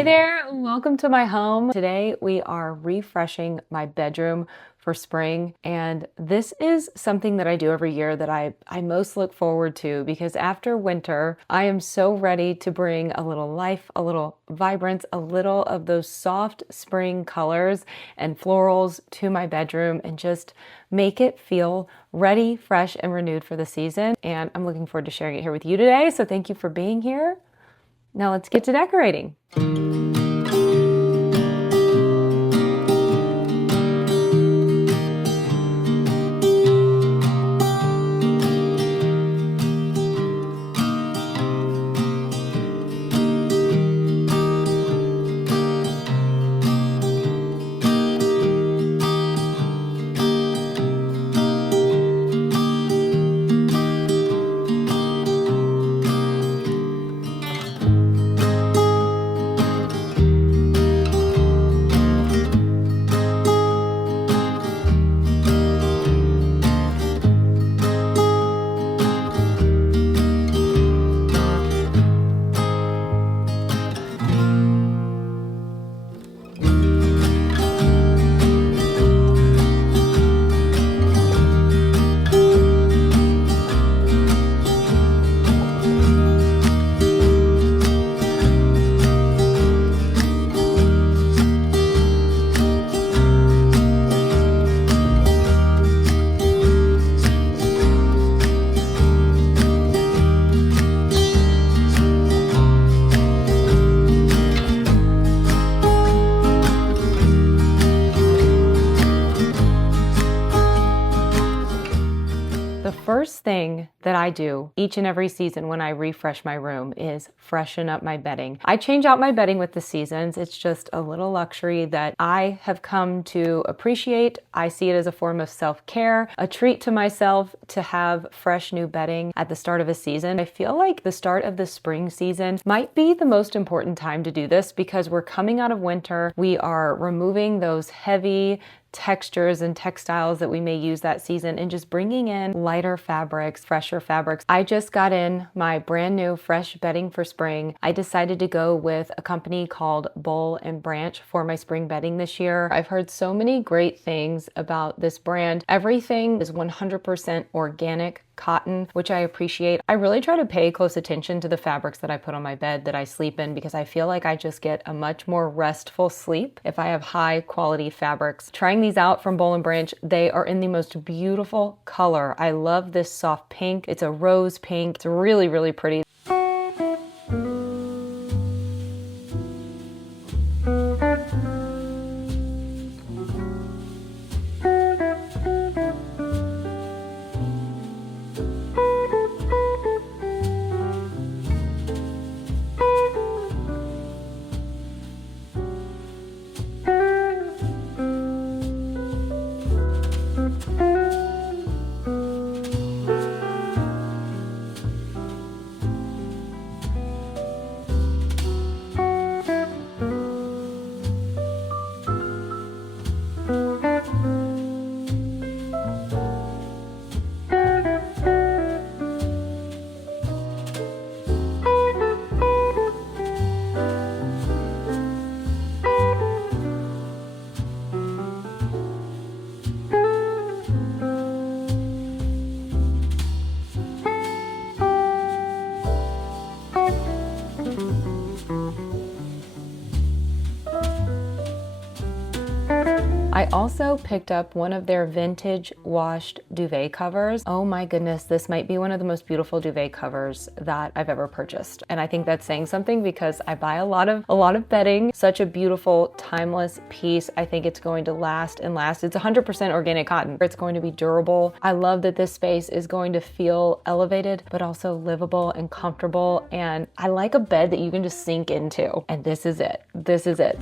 Hey there, welcome to my home. Today we are refreshing my bedroom for spring, and this is something that I do every year that I most look forward to, because after winter I am so ready to bring a little life, a little vibrance, a little of those soft spring colors and florals to my bedroom and just make it feel ready, fresh, and renewed for the season. And I'm looking forward to sharing it here with you today, so thank you for being here. Now let's get to decorating. The first thing that I do each and every season when I refresh my room is freshen up my bedding. I change out my bedding with the seasons. It's just a little luxury that I have come to appreciate. I see it as a form of self-care, a treat to myself to have fresh new bedding at the start of a season. I feel like the start of the spring season might be the most important time to do this because we're coming out of winter. We are removing those heavy textures and textiles that we may use that season and just bringing in lighter fabrics, fresher fabrics. I just got in my brand new fresh bedding for spring. I decided to go with a company called Boll and Branch for my spring bedding this year. I've heard so many great things about this brand. Everything is 100% organic cotton, which I appreciate. I really try to pay close attention to the fabrics that I put on my bed that I sleep in because I feel like I just get a much more restful sleep if I have high quality fabrics. Trying these out from Boll and Branch, they are in the most beautiful color. I love this soft pink. It's a rose pink. It's really, really pretty. I also picked up one of their vintage washed duvet covers. Oh my goodness, this might be one of the most beautiful duvet covers that I've ever purchased. And I think that's saying something because I buy a lot of bedding. Such a beautiful, timeless piece. I think it's going to last and last. It's 100% organic cotton. It's going to be durable. I love that this space is going to feel elevated, but also livable and comfortable. And I like a bed that you can just sink into. And this is it. This is it.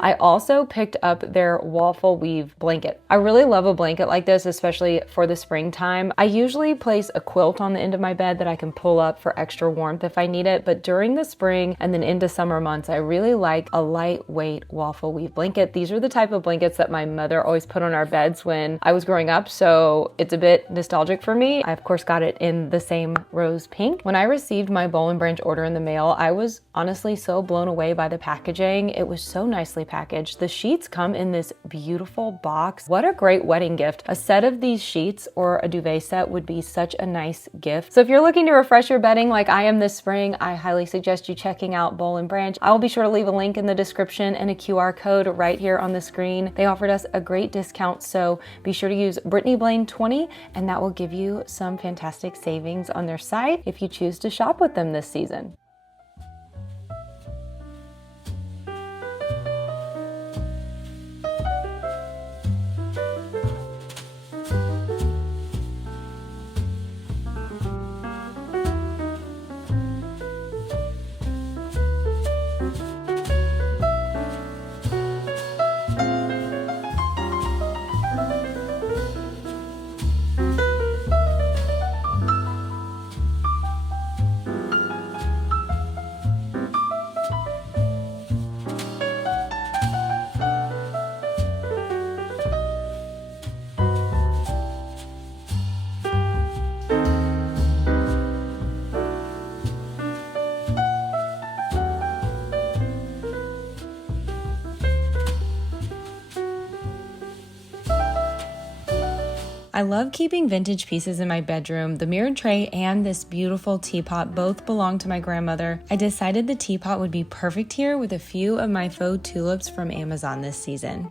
I also picked up their Waffle weave blanket. I really love a blanket like this, especially for the springtime. I usually place a quilt on the end of my bed that I can pull up for extra warmth if I need it, but during the spring and then into summer months, I really like a lightweight Waffle weave blanket. These are the type of blankets that my mother always put on our beds when I was growing up, so it's a bit nostalgic for me. I of course got it in the same rose pink. When I received my Bowl and Branch order in the mail, I was honestly so blown away by the packaging. It was so nicely packaged. The sheets come in this beautiful box. What a great wedding gift. A set of these sheets or a duvet set would be such a nice gift. So if you're looking to refresh your bedding like I am this spring, I highly suggest you checking out Bowl and Branch. I will be sure to leave a link in the description and a QR code right here on the screen. They offered us a great discount, so be sure to use Brittney Blane 20 and that will give you some fantastic savings on their site if you choose to shop with them this season. I love keeping vintage pieces in my bedroom. The mirrored tray and this beautiful teapot both belong to my grandmother. I decided the teapot would be perfect here with a few of my faux tulips from Amazon this season.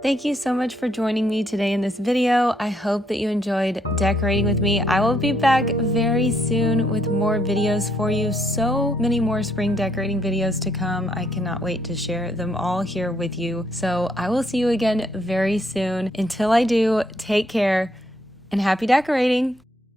Thank you so much for joining me today in this video. I hope that you enjoyed decorating with me. I will be back very soon with more videos for you. So many more spring decorating videos to come. I cannot wait to share them all here with you. So I will see you again very soon. Until I do, take care and happy decorating.